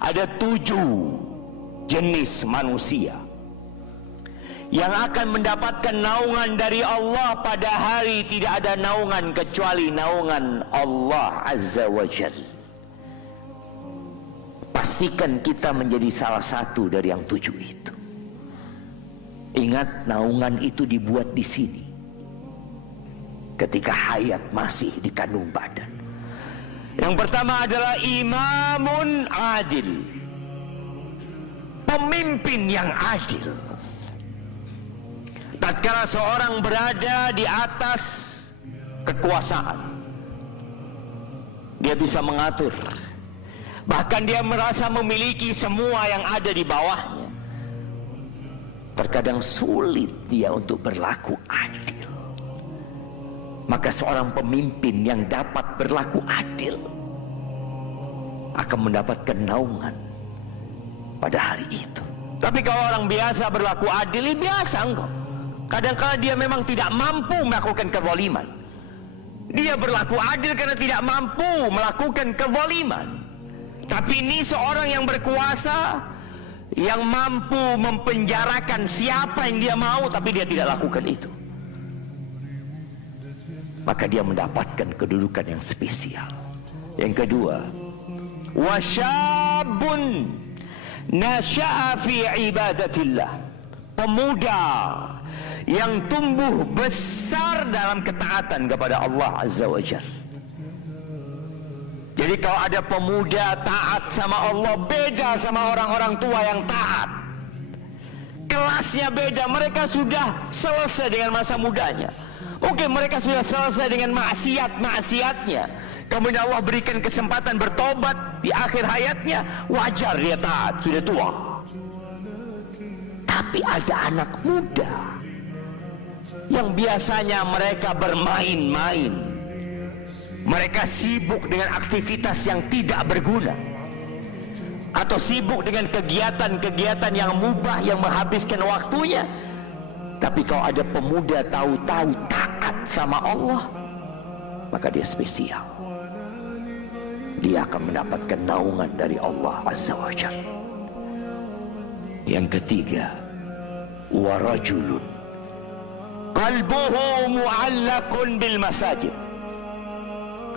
ada 7 jenis manusia yang akan mendapatkan naungan dari Allah pada hari tidak ada naungan kecuali naungan Allah Azza wa Jalla. Pastikan kita menjadi salah satu dari yang 7 itu. Ingat, naungan itu dibuat di sini ketika hayat masih di kandung badan. Yang pertama adalah imamun adil, pemimpin yang adil. Tatkala seorang berada di atas kekuasaan, dia bisa mengatur, bahkan dia merasa memiliki semua yang ada di bawahnya. Terkadang sulit dia untuk berlaku adil. Maka seorang pemimpin yang dapat berlaku adil akan mendapatkan naungan pada hari itu. Tapi kalau orang biasa berlaku adil, biasa engkau. Kadang-kadang dia memang tidak mampu melakukan kezaliman. Dia berlaku adil karena tidak mampu melakukan kezaliman. Tapi ini seorang yang berkuasa, yang mampu mempenjarakan siapa yang dia mau, tapi dia tidak lakukan itu. Maka dia mendapatkan kedudukan yang spesial. Yang kedua, wasyabun nasya'a fi ibadatillah, pemuda yang tumbuh besar dalam ketaatan kepada Allah Azza wa Jalla. Jadi kalau ada pemuda taat sama Allah, beda sama orang-orang tua yang taat. Kelasnya beda, mereka sudah selesai dengan masa mudanya. Oke, mereka sudah selesai dengan maksiat-maksiatnya. Kemudian Allah berikan kesempatan bertobat di akhir hayatnya, wajar dia taat, sudah tua. Tapi ada anak muda yang biasanya mereka bermain-main, mereka sibuk dengan aktivitas yang tidak berguna, atau sibuk dengan kegiatan-kegiatan yang mubah yang menghabiskan waktunya. Tapi kalau ada pemuda tahu-tahu taat sama Allah, maka dia spesial. Dia akan mendapatkan naungan dari Allah Azza wa Jalla. Yang ketiga, warajulun qalbuhu mu'allaqun bil masajid,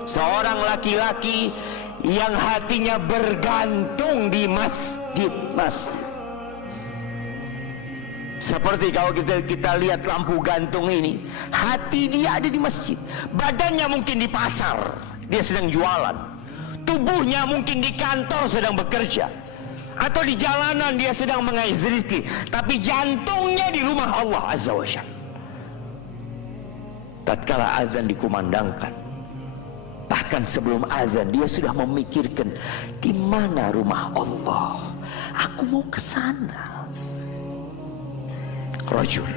seorang laki-laki yang hatinya bergantung di masjid-masjid. Seperti kalau kita lihat lampu gantung ini, hati dia ada di masjid, badannya mungkin di pasar, dia sedang jualan, tubuhnya mungkin di kantor sedang bekerja, atau di jalanan dia sedang mengais rezeki, tapi jantungnya di rumah Allah Azza wa Jalla. Tatkala azan dikumandangkan, bahkan sebelum azan dia sudah memikirkan, di mana rumah Allah, aku mau ke sana. Rajul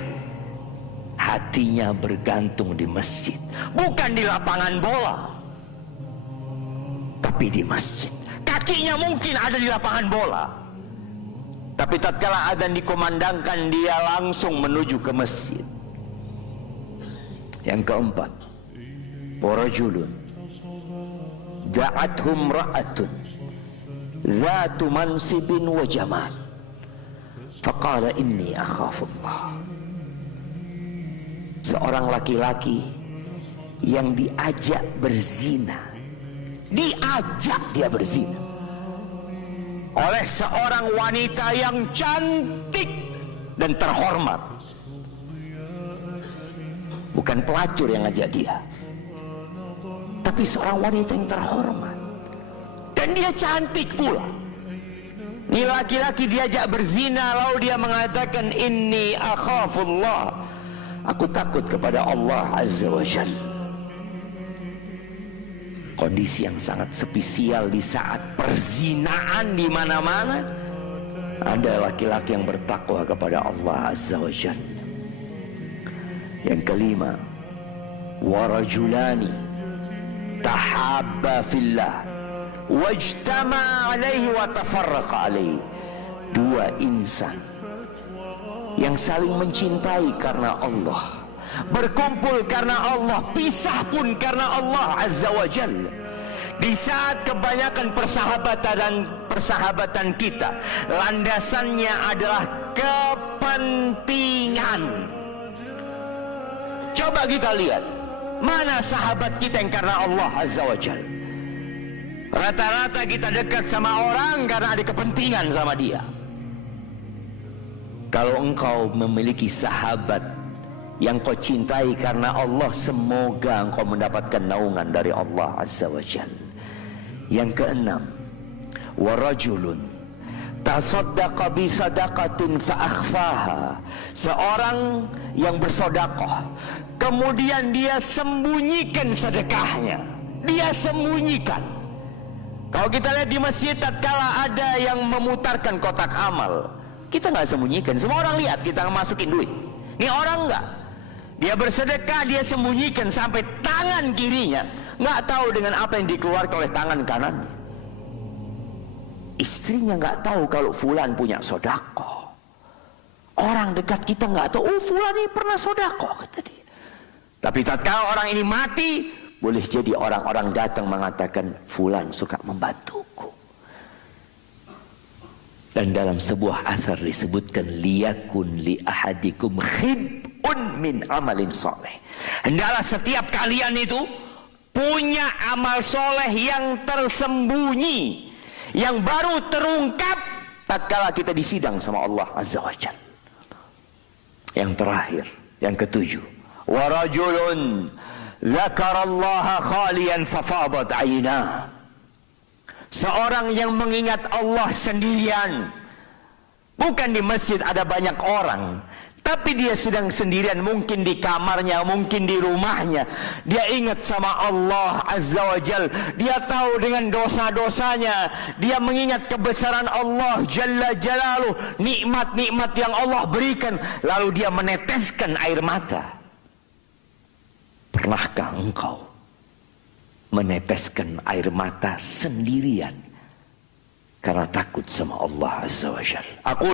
hatinya bergantung di masjid, bukan di lapangan bola, tapi di masjid. Kakinya mungkin ada di lapangan bola, tapi tatkala azan dikumandangkan dia langsung menuju ke masjid. Yang keempat, warajulun da'athum ra'atun dhatu mansibin wa jamal faqala inni akhafullah, seorang laki-laki yang diajak berzina, diajak dia berzina oleh seorang wanita yang cantik dan terhormat. Bukan pelacur yang ngajak dia, tapi seorang wanita yang terhormat, dan dia cantik pula. Ini laki-laki diajak berzina, lalu dia mengatakan inni akhafullah, aku takut kepada Allah Azza wa Jalla. Kondisi yang sangat spesial di saat perzinaan di mana-mana, ada laki-laki yang bertakwa kepada Allah Azza wa Jalla. Yang kelima, warajulani tahabba fillah wajtama alaihi wa tafarraqa alaihi, dua insan yang saling mencintai karena Allah, berkumpul karena Allah, pisah pun karena Allah Azza wa Jalla. Di saat kebanyakan persahabatan kita landasannya adalah kepentingan. Coba kita lihat, mana sahabat kita yang karena Allah Azza wa Jalla? Rata-rata kita dekat sama orang karena ada kepentingan sama dia. Kalau engkau memiliki sahabat yang kau cintai karena Allah, semoga engkau mendapatkan naungan dari Allah Azza wa Jalla. Yang keenam, warajulun tasaddaqa bi sadaqatin fa akhfaha. Seorang yang bersedekah kemudian dia sembunyikan sedekahnya. Dia sembunyikan. Kalau kita lihat di masjid, tatkala ada yang memutarkan kotak amal, kita nggak sembunyikan, semua orang lihat kita masukin duit. Ini orang nggak, dia bersedekah, dia sembunyikan sampai tangan kirinya nggak tahu dengan apa yang dikeluarkan oleh tangan kanannya. Istrinya nggak tahu kalau fulan punya sedekah. Orang dekat kita nggak tahu, oh fulan ini pernah sedekah, kata dia. Tapi tatkala orang ini mati, boleh jadi orang-orang datang mengatakan fulan suka membantuku. Dan dalam sebuah athar disebutkan, liyakun li ahadikum khib'un min amalin soleh. Hendaklah setiap kalian itu punya amal soleh yang tersembunyi, yang baru terungkap tatkala kita disidang sama Allah Azza wa Jalla. Yang terakhir, yang ketujuh, warajulun dzakarallaha khalian fafadat aynah. Seorang yang mengingat Allah sendirian, bukan di masjid ada banyak orang, tapi dia sedang sendirian, mungkin di kamarnya, mungkin di rumahnya. Dia ingat sama Allah Azza wa Jal. Dia tahu dengan dosa-dosanya. Dia mengingat kebesaran Allah Jalla Jalaluh, nikmat-nikmat yang Allah berikan, lalu dia meneteskan air mata. Pernahkah engkau meneteskan air mata sendirian karena takut sama Allah Azza wa Jalla? Aku